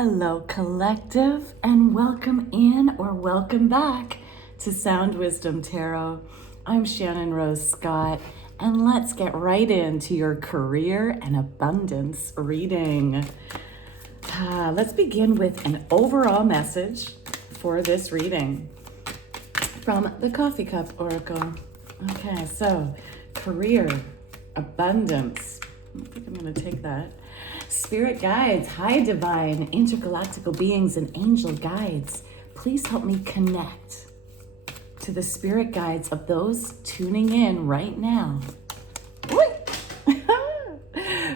Hello, collective, and welcome in or welcome back to Sound Wisdom Tarot. I'm Shannon Rose Scott, and let's get right into your career and abundance reading. Let's begin with an overall message for this reading from the Coffee Cup Oracle. Okay, so career, abundance. I think I'm going to take that. Spirit guides, high divine, intergalactical beings, and angel guides, please help me connect to the spirit guides of those tuning in right now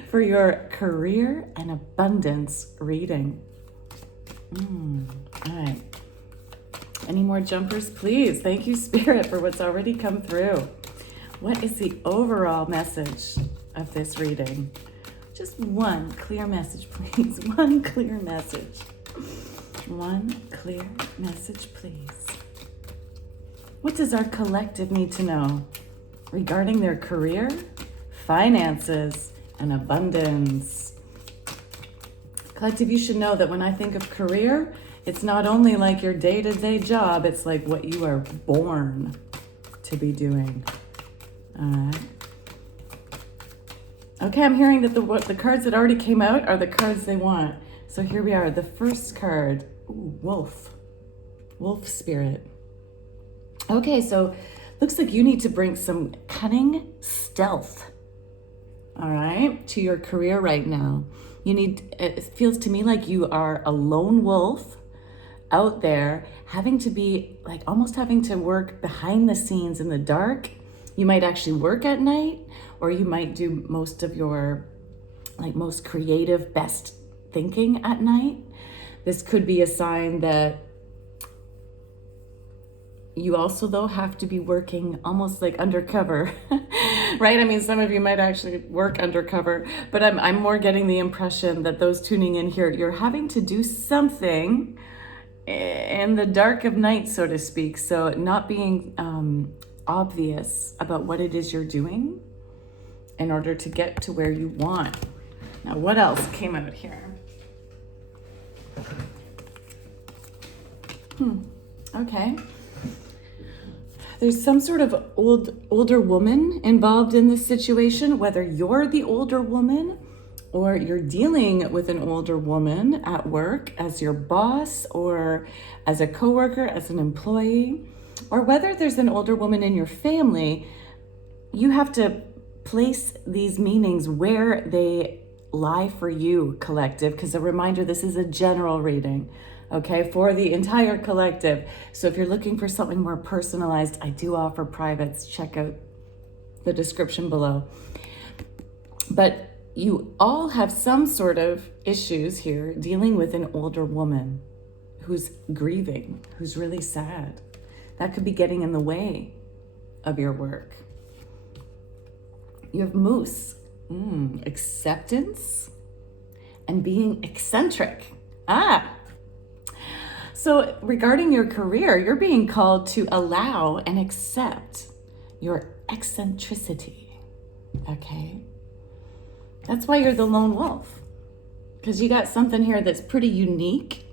for your career and abundance reading. All right. Any more jumpers, please? Thank you, Spirit, for what's already come through. What is the overall message of this reading? Just one clear message, please. One clear message. One clear message, please. What does our collective need to know regarding their career, finances, and abundance? Collective, you should know that when I think of career, it's not only like your day-to-day job, it's like what you are born to be doing. All right. Okay, I'm hearing that the cards that already came out are the cards they want. So here we are. The first card, Wolf Spirit. Okay, so looks like you need to bring some cunning stealth, all right, to your career right now. It feels to me like you are a lone wolf out there having to be like almost having to work behind the scenes in the dark. You might actually work at night, or you might do most of your most creative, best thinking at night. This could be a sign that you also, though, have to be working almost like undercover, right? I mean, some of you might actually work undercover, but I'm more getting the impression that those tuning in here, you're having to do something in the dark of night, so to speak. So not being obvious about what it is you're doing in order to get to where you want. Now, what else came out here? Okay. There's some sort of older woman involved in this situation, whether you're the older woman or you're dealing with an older woman at work as your boss or as a coworker, as an employee, or whether there's an older woman in your family. You have to place these meanings where they lie for you, collective, because a reminder, this is a general reading, okay, for the entire collective. So if you're looking for something more personalized, I do offer privates. Check out the description below. But you all have some sort of issues here dealing with an older woman who's grieving, who's really sad. That could be getting in the way of your work. You have Moose, acceptance and being eccentric. So regarding your career, you're being called to allow and accept your eccentricity, okay? That's why you're the lone wolf, because you got something here that's pretty unique.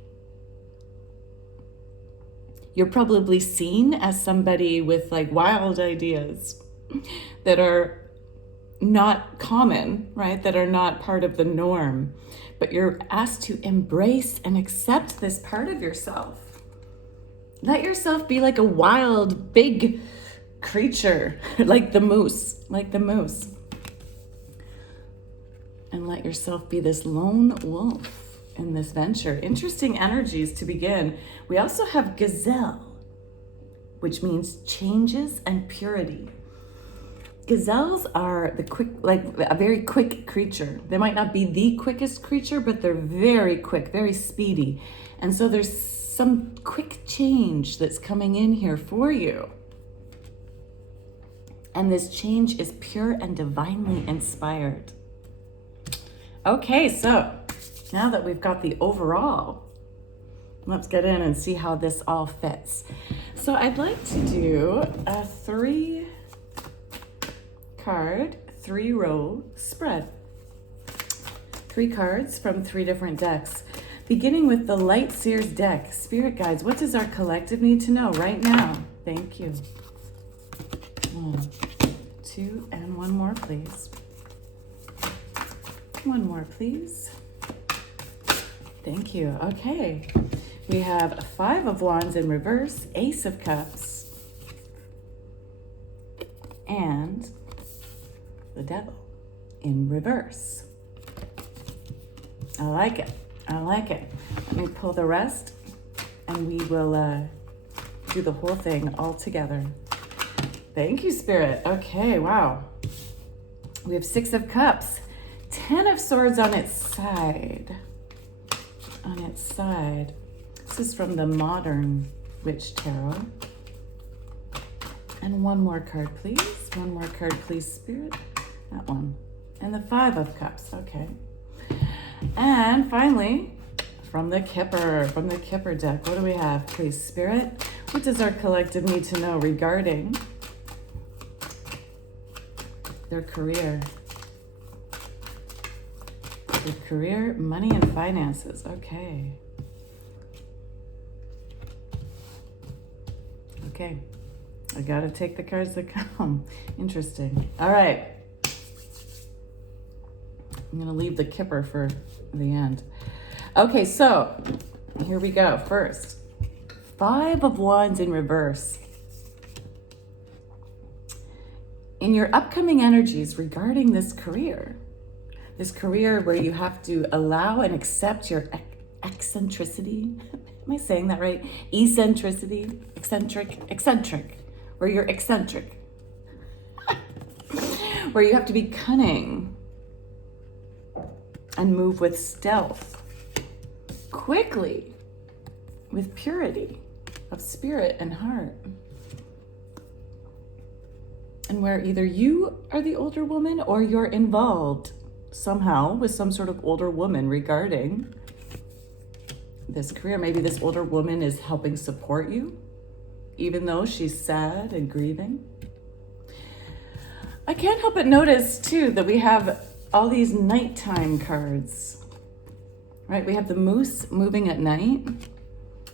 You're probably seen as somebody with like wild ideas that are not common, right? That are not part of the norm, but you're asked to embrace and accept this part of yourself. Let yourself be like a wild, big creature, like the moose. And let yourself be this lone wolf in this venture. Interesting energies to begin. We also have gazelle, which means changes and purity. Gazelles are a very quick creature. They might not be the quickest creature, but they're very quick, very speedy. And so there's some quick change that's coming in here for you. And this change is pure and divinely inspired. Okay, so now that we've got the overall, let's get in and see how this all fits. So I'd like to do a 3-card, 3-row spread. 3 cards from 3 different decks. Beginning with the Light Seers deck. Spirit guides, what does our collective need to know right now? Thank you. 1, 2, and one more, please. One more, please. Thank you. Okay. We have 5 of Wands in reverse, Ace of Cups, and the Devil in reverse. I like it. I like it. Let me pull the rest and we will do the whole thing all together. Thank you, Spirit. Okay, wow. We have 6 of Cups, 10 of Swords on its side. On its side. This is from the Modern Witch Tarot. And one more card, please. One more card, please, Spirit. That one. And the 5 of Cups. Okay. And finally, from the Kipper deck, what do we have, please, Spirit? What does our collective need to know regarding their career? Their career, money, and finances. Okay. Okay. I gotta take the cards that come. Interesting. All right. I'm gonna leave the Kipper for the end. Okay, so here we go. First, 5 of Wands in reverse. In your upcoming energies regarding this career where you have to allow and accept your eccentricity. Am I saying that right? Eccentricity, eccentric, where you're eccentric. Where you have to be cunning and move with stealth, quickly, with purity of spirit and heart. And where either you are the older woman or you're involved somehow with some sort of older woman regarding this career. Maybe this older woman is helping support you, even though she's sad and grieving. I can't help but notice too that we have all these nighttime cards, right? We have the moose moving at night.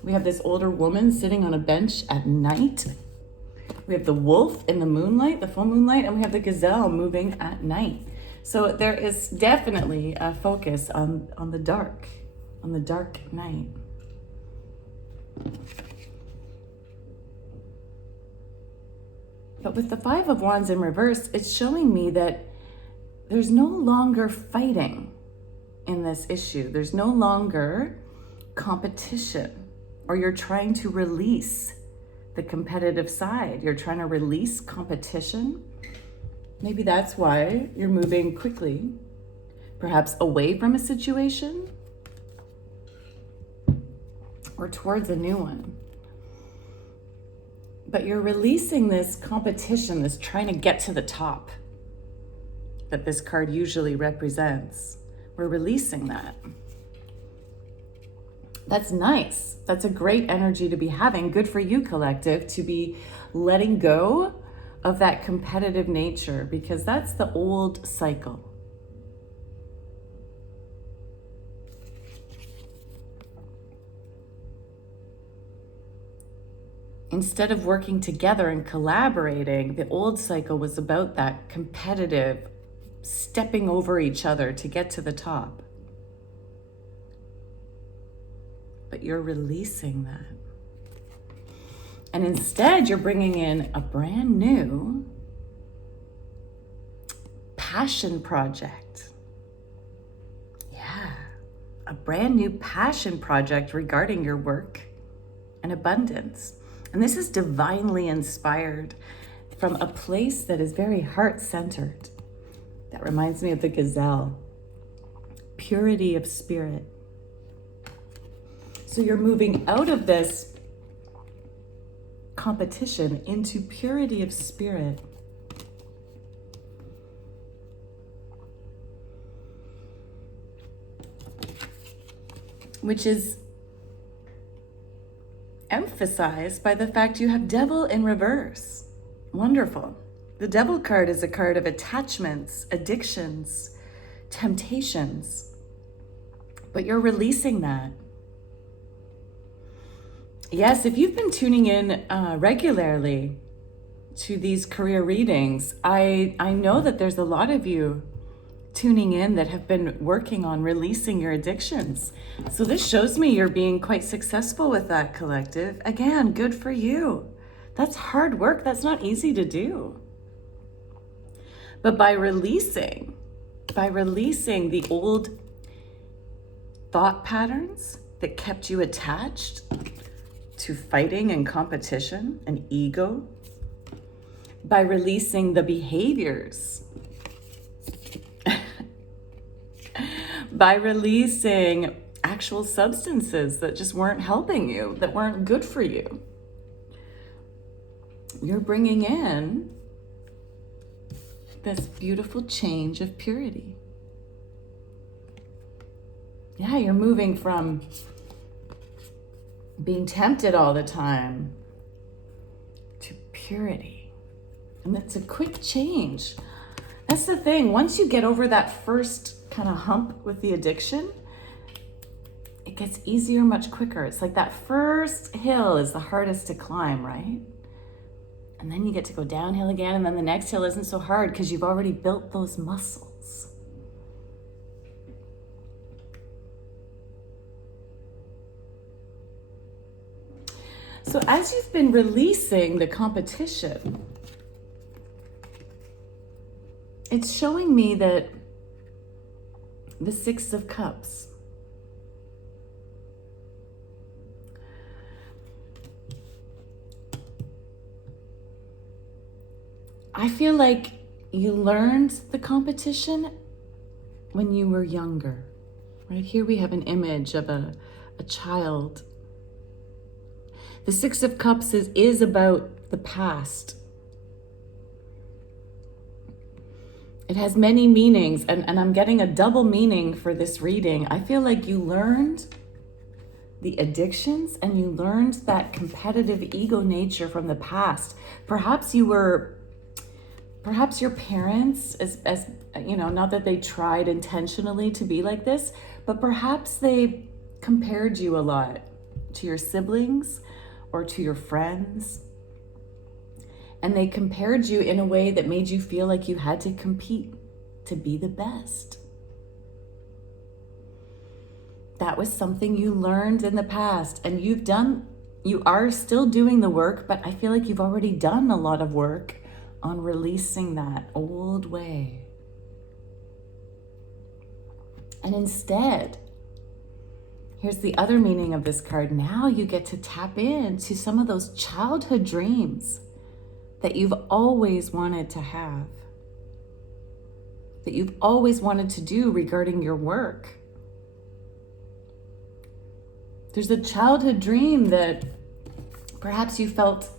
We have this older woman sitting on a bench at night. We have the wolf in the moonlight, the full moonlight, and we have the gazelle moving at night. So there is definitely a focus on the dark night. But with the 5 of Wands in reverse, it's showing me that there's no longer fighting in this issue. There's no longer competition, or you're trying to release the competitive side. You're trying to release competition. Maybe that's why you're moving quickly, perhaps away from a situation or towards a new one. But you're releasing this competition, this trying to get to the top that this card usually represents. We're releasing that. That's nice. That's a great energy to be having. Good for you, collective, to be letting go of that competitive nature, because that's the old cycle. Instead of working together and collaborating, the old cycle was about that competitive, stepping over each other to get to the top. But you're releasing that. And instead, you're bringing in a brand new passion project. Yeah, a brand new passion project regarding your work and abundance. And this is divinely inspired from a place that is very heart-centered. That reminds me of the gazelle. Purity of spirit. So you're moving out of this competition into purity of spirit. Which is emphasized by the fact you have Devil in reverse. Wonderful. The Devil card is a card of attachments, addictions, temptations. But you're releasing that. Yes, if you've been tuning in regularly to these career readings, I know that there's a lot of you tuning in that have been working on releasing your addictions. So this shows me you're being quite successful with that, collective. Again, good for you. That's hard work. That's not easy to do. But by releasing the old thought patterns that kept you attached to fighting and competition and ego, by releasing the behaviors, by releasing actual substances that just weren't helping you, that weren't good for you, you're bringing in this beautiful change of purity. Yeah, you're moving from being tempted all the time to purity. And it's a quick change. That's the thing. Once you get over that first kind of hump with the addiction, it gets easier much quicker. It's like that first hill is the hardest to climb, right? And then you get to go downhill again, and then the next hill isn't so hard because you've already built those muscles. So as you've been releasing the competition, it's showing me that the Six of Cups, I feel like you learned the competition when you were younger. Right here we have an image of a child. The Six of Cups is about the past. It has many meanings, and I'm getting a double meaning for this reading. I feel like you learned the addictions and you learned that competitive ego nature from the past. Perhaps your parents, as you know, not that they tried intentionally to be like this, but perhaps they compared you a lot to your siblings or to your friends. And they compared you in a way that made you feel like you had to compete to be the best. That was something you learned in the past, and you are still doing the work, but I feel like you've already done a lot of work on releasing that old way. And instead, here's the other meaning of this card. Now you get to tap into some of those childhood dreams that you've always wanted to have, that you've always wanted to do regarding your work. There's a childhood dream that perhaps you felt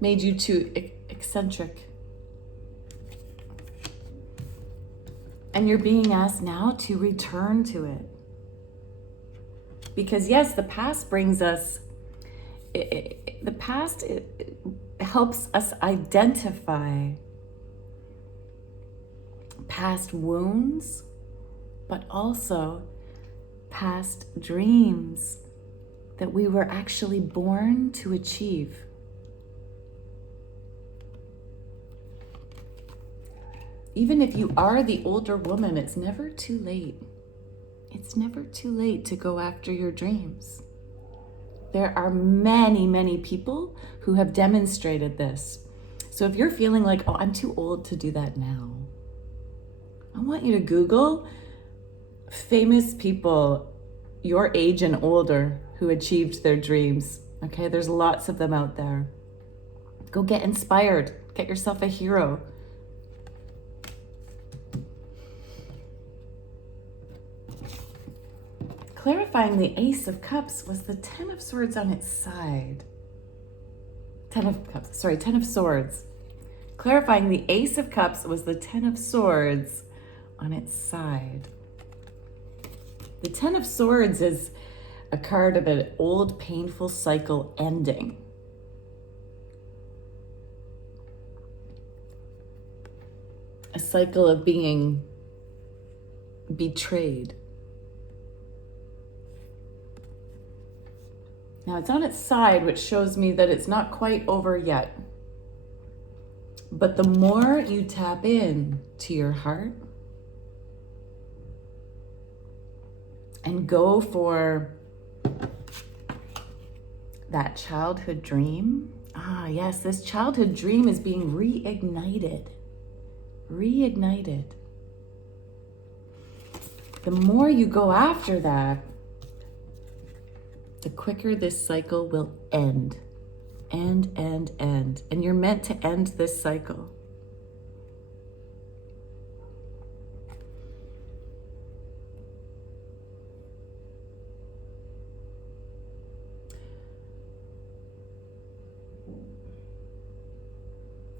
made you too eccentric. And you're being asked now to return to it. Because yes, the past brings us, the past helps us identify past wounds, but also past dreams that we were actually born to achieve. Even if you are the older woman, it's never too late. It's never too late to go after your dreams. There are many, many people who have demonstrated this. So if you're feeling like, oh, I'm too old to do that now, I want you to Google famous people your age and older who achieved their dreams. Okay, there's lots of them out there. Go get inspired. Get yourself a hero. Clarifying the Ace of Cups was the Ten of Swords on its side. Ten of Swords. Clarifying the Ace of Cups was the Ten of Swords on its side. The Ten of Swords is a card of an old painful cycle ending. A cycle of being betrayed. Now it's on its side, which shows me that it's not quite over yet. But the more you tap in to your heart and go for that childhood dream. Ah, yes, this childhood dream is being reignited. Reignited. The more you go after that, the quicker this cycle will end. End. And you're meant to end this cycle.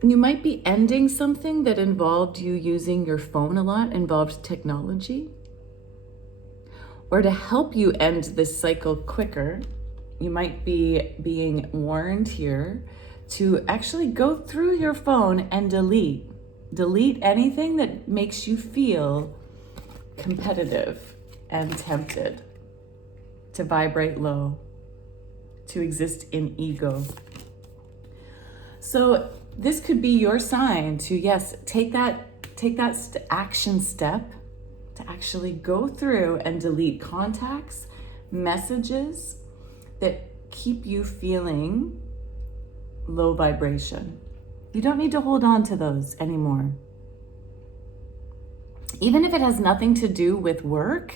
You might be ending something that involved you using your phone a lot, involved technology. Or to help you end this cycle quicker, you might be being warned here to actually go through your phone and delete. Delete anything that makes you feel competitive and tempted to vibrate low, to exist in ego. So this could be your sign to, yes, take that action step to actually go through and delete contacts, messages that keep you feeling low vibration. You don't need to hold on to those anymore. Even if it has nothing to do with work,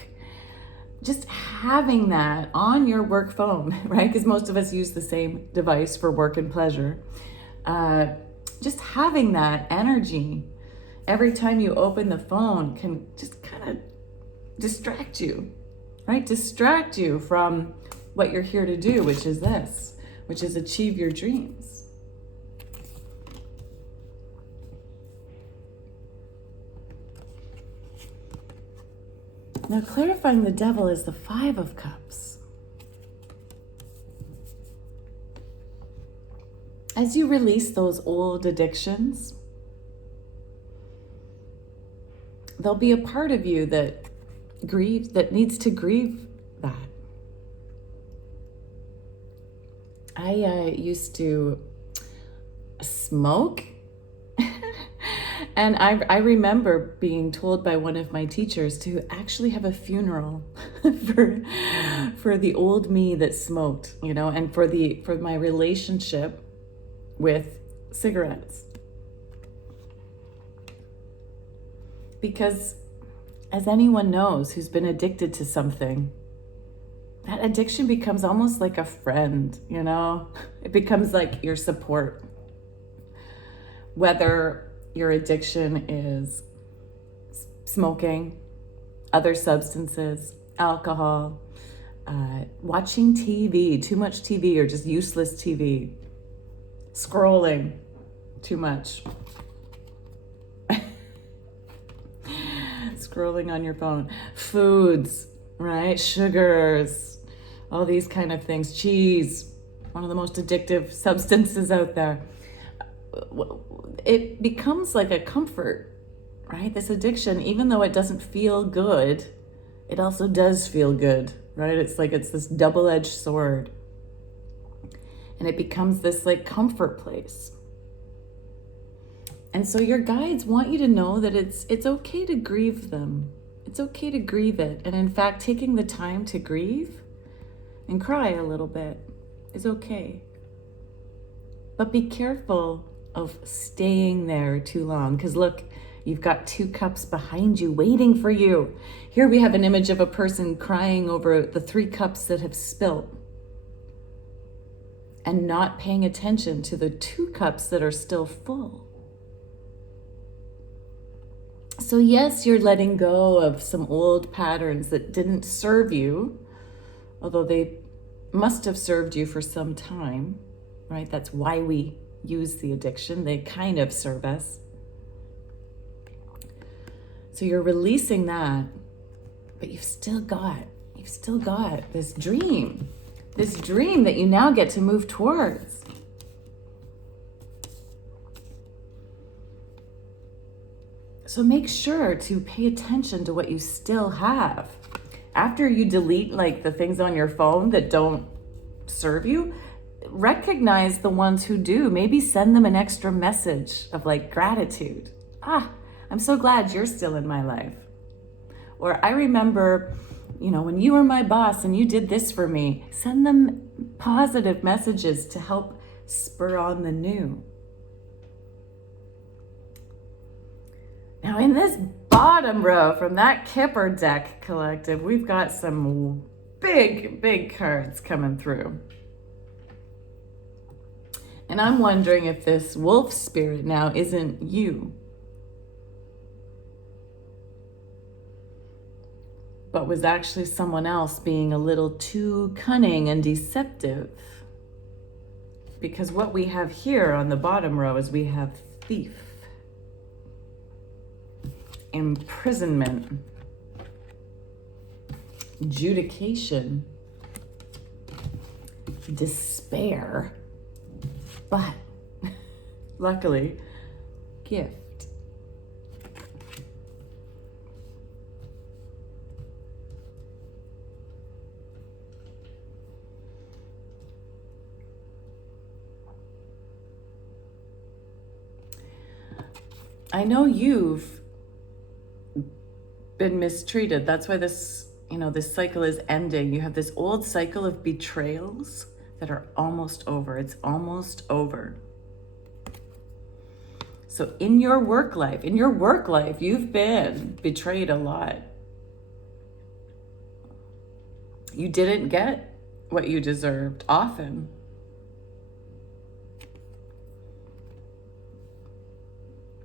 just having that on your work phone, right? Because most of us use the same device for work and pleasure. Just having that energy every time you open the phone can just kind of distract you, right? Distract you from what you're here to do, which is this, which is achieve your dreams. Now, clarifying the devil is the 5 of Cups. As you release those old addictions, there'll be a part of you that needs to grieve that. I used to smoke, and I remember being told by one of my teachers to actually have a funeral for the old me that smoked, and for my relationship with cigarettes. Because as anyone knows who's been addicted to something, that addiction becomes almost like a friend, It becomes like your support. Whether your addiction is smoking, other substances, alcohol, watching TV, too much TV or just useless TV, scrolling too much, scrolling on your phone, foods, right? Sugars, all these kind of things, cheese, one of the most addictive substances out there. It becomes like a comfort, right? This addiction, even though it doesn't feel good, it also does feel good, right? It's like it's this double-edged sword. And it becomes this like comfort place. And so your guides want you to know that it's okay to grieve them. It's okay to grieve it. And in fact, taking the time to grieve and cry a little bit is okay. But be careful of staying there too long. Because look, you've got 2 cups behind you waiting for you. Here we have an image of a person crying over the 3 cups that have spilt, and not paying attention to the 2 cups that are still full. So yes, you're letting go of some old patterns that didn't serve you, although they must have served you for some time, right? That's why we use the addiction. They kind of serve us. So you're releasing that, but you've still got this dream that you now get to move towards. So make sure to pay attention to what you still have. After you delete like the things on your phone that don't serve you, recognize the ones who do. Maybe send them an extra message of like gratitude. I'm so glad you're still in my life. Or I remember, when you were my boss and you did this for me. Send them positive messages to help spur on the new. Now in this bottom row from that Kipper deck collective, we've got some big cards coming through. And I'm wondering if this wolf spirit now isn't you, but was actually someone else being a little too cunning and deceptive. Because what we have here on the bottom row is we have thief, imprisonment, adjudication, despair, but luckily, gift. I know you've been mistreated. That's why this cycle is ending. You have this old cycle of betrayals that are almost over. It's almost over. So in your work life, you've been betrayed a lot. You didn't get what you deserved often.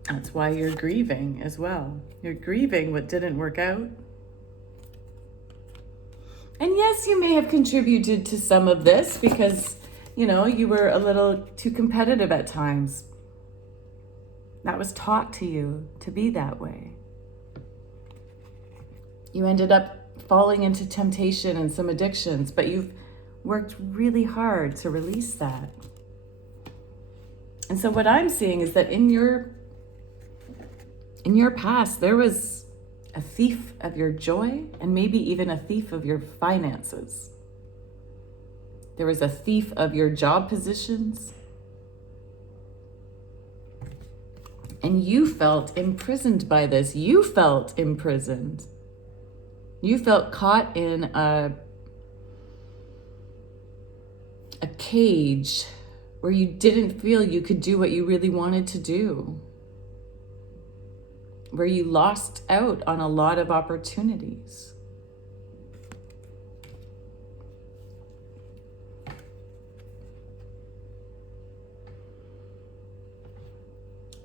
That's why you're grieving as well. You're grieving what didn't work out. And yes, you may have contributed to some of this because, you were a little too competitive at times. That was taught to you to be that way. You ended up falling into temptation and some addictions, but you've worked really hard to release that. And so what I'm seeing is that in your past, there was a thief of your joy and maybe even a thief of your finances. There was a thief of your job positions. And you felt imprisoned by this. You felt imprisoned. You felt caught in a cage where you didn't feel you could do what you really wanted to do, where you lost out on a lot of opportunities.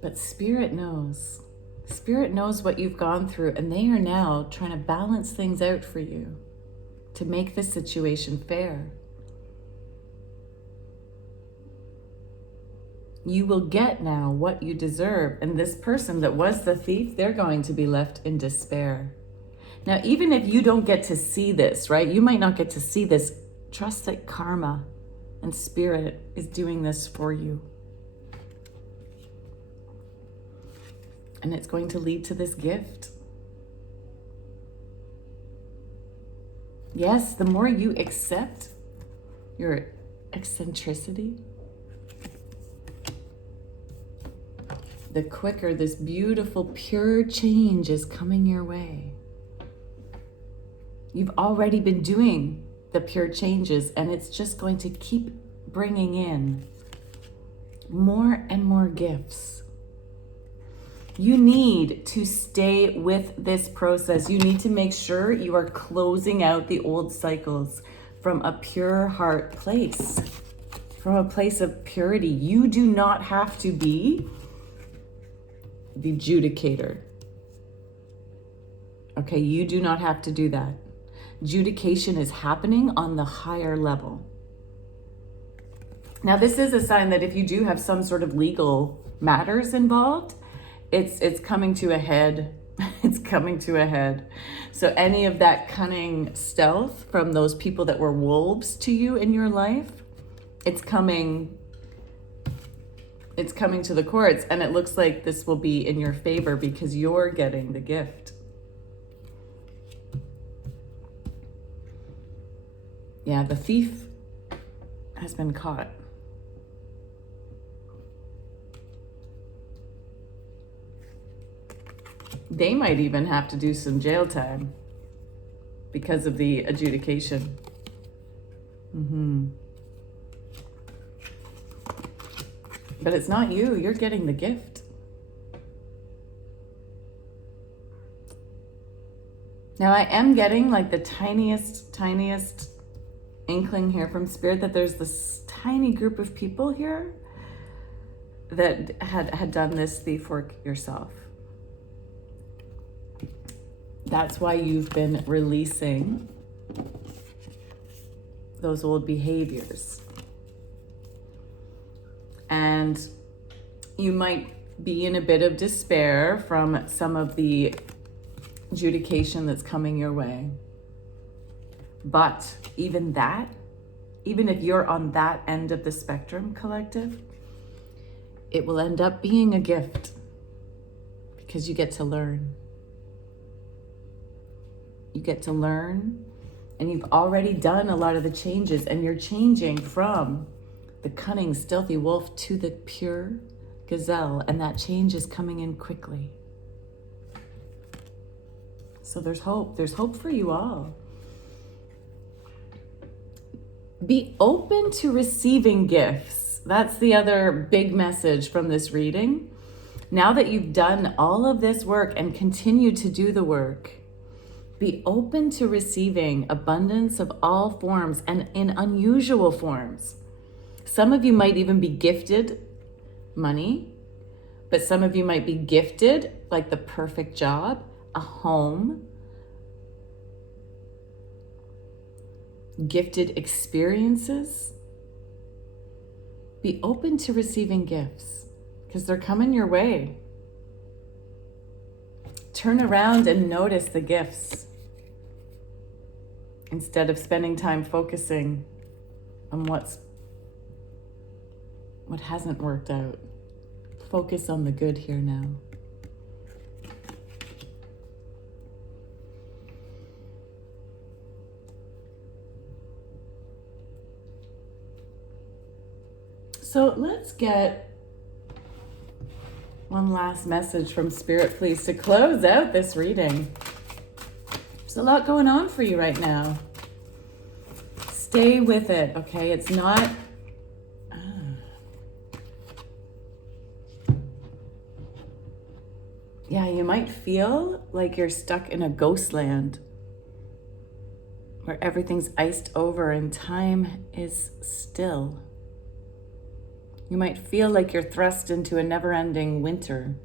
But Spirit knows. Spirit knows what you've gone through, and they are now trying to balance things out for you to make the situation fair. You will get now what you deserve. And this person that was the thief, they're going to be left in despair. Now, even if you don't get to see this, right? You might not get to see this. Trust that karma and Spirit is doing this for you. And it's going to lead to this gift. Yes, the more you accept your eccentricity, the quicker this beautiful, pure change is coming your way. You've already been doing the pure changes, and it's just going to keep bringing in more and more gifts. You need to stay with this process. You need to make sure you are closing out the old cycles from a pure heart place, from a place of purity. You do not have to be the adjudicator. Okay, you do not have to do that. Adjudication is happening on the higher level. Now, this is a sign that if you do have some sort of legal matters involved, it's coming to a head. It's coming to a head. So any of that cunning stealth from those people that were wolves to you in your life, it's coming to the courts, and it looks like this will be in your favor because you're getting the gift. Yeah, the thief has been caught. They might even have to do some jail time because of the adjudication. But it's not you. You're getting the gift. Now I am getting like the tiniest inkling here from Spirit that there's this tiny group of people here that had done this thief work yourself. That's why you've been releasing those old behaviors. And you might be in a bit of despair from some of the adjudication that's coming your way. But even if you're on that end of the spectrum, collective, it will end up being a gift because you get to learn. You get to learn, and you've already done a lot of the changes, and you're changing from the cunning, stealthy wolf to the pure gazelle, and that change is coming in quickly. So there's hope. There's hope for you all. Be open to receiving gifts. That's the other big message from this reading. Now that you've done all of this work and continue to do the work, be open to receiving abundance of all forms and in unusual forms. Some of you might even be gifted money, but some of you might be gifted like the perfect job, a home, gifted experiences. Be open to receiving gifts because they're coming your way. Turn around and notice the gifts instead of spending time focusing on what hasn't worked out. Focus on the good here now. So let's get one last message from Spirit, please, to close out this reading. There's a lot going on for you right now. Stay with it, okay? It's not... Yeah, you might feel like you're stuck in a ghost land where everything's iced over and time is still. You might feel like you're thrust into a never-ending winter.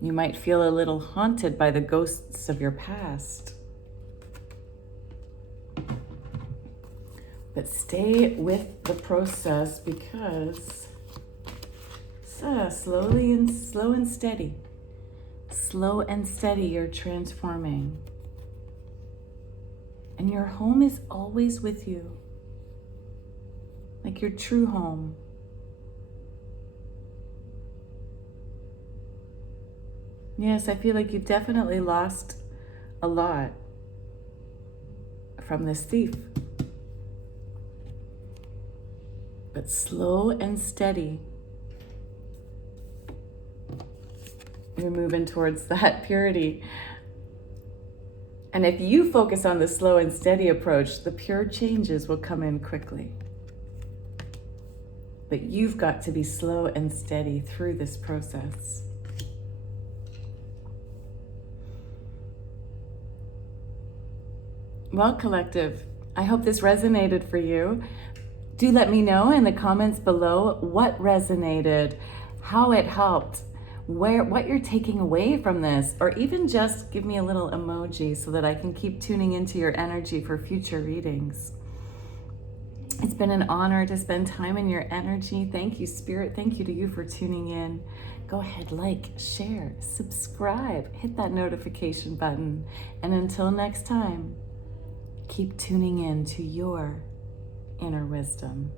You might feel a little haunted by the ghosts of your past. But stay with the process because slow and steady. Slow and steady, you're transforming. And your home is always with you. Like your true home. Yes, I feel like you've definitely lost a lot from this thief. But slow and steady, you're moving towards that purity. And if you focus on the slow and steady approach, the pure changes will come in quickly. But you've got to be slow and steady through this process. Well, collective, I hope this resonated for you. Do let me know in the comments below what resonated, how it helped, what you're taking away from this, or even just give me a little emoji so that I can keep tuning into your energy for future readings. It's been an honor to spend time in your energy. Thank you, Spirit. Thank you to you for tuning in. Go ahead, like, share, subscribe, hit that notification button. And until next time, keep tuning in to your inner wisdom.